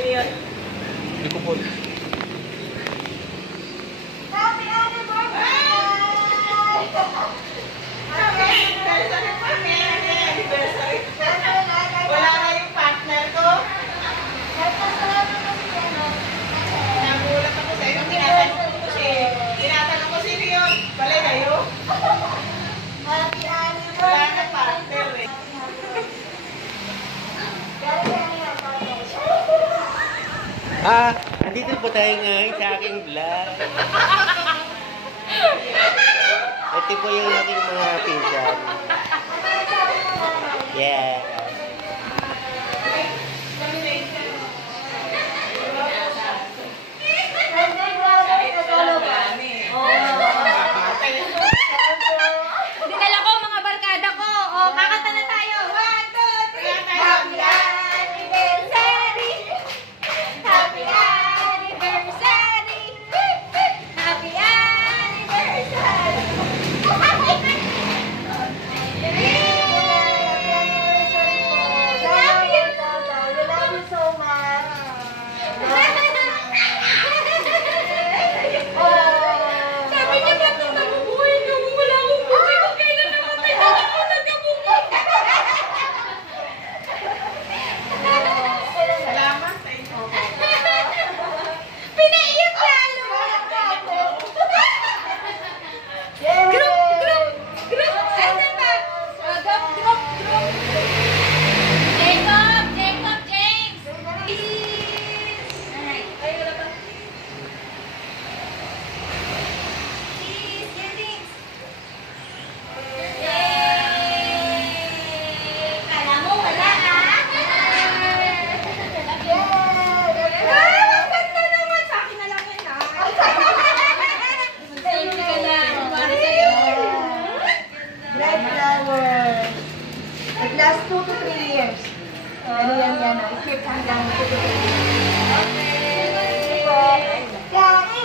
Sino yun? Hindi ko po. Happy anniversary! Wala na yung partner ko. Nagulat ako sa iyo. Tinatanong ko sino yun. Balay kayo. Happy anniversary! Wala na partner eh. Andito po tayo ngayon sa aking vlog. Ito po yung aking mga pinsan. Yeah. Dinala ko mga barkada ko. O, kakanta na tayo. 1, 2, 3. Happy anniversary! Happy anniversary! Happy anniversary! I love you so much. Sabi niya, ba't nang nabubuhay niyo kung wala akong buhay? Kung kailan namatay na ako, nagkabuhay. Salamat sa inyo. Pinaiyak lalo. Group. Ano ba? Group. Jacob, James. Alright. Ayun na ba? Cheese, James. Yay! Kala mo wala ah? Ang ganda naman. Sa akin na lang yun ah. Thank you ka lang. Para sa'yo. Red flower. It lasts 2 to 3 years. Ano yan. I keep hanggang 2 to 3 years. Okay. Kain!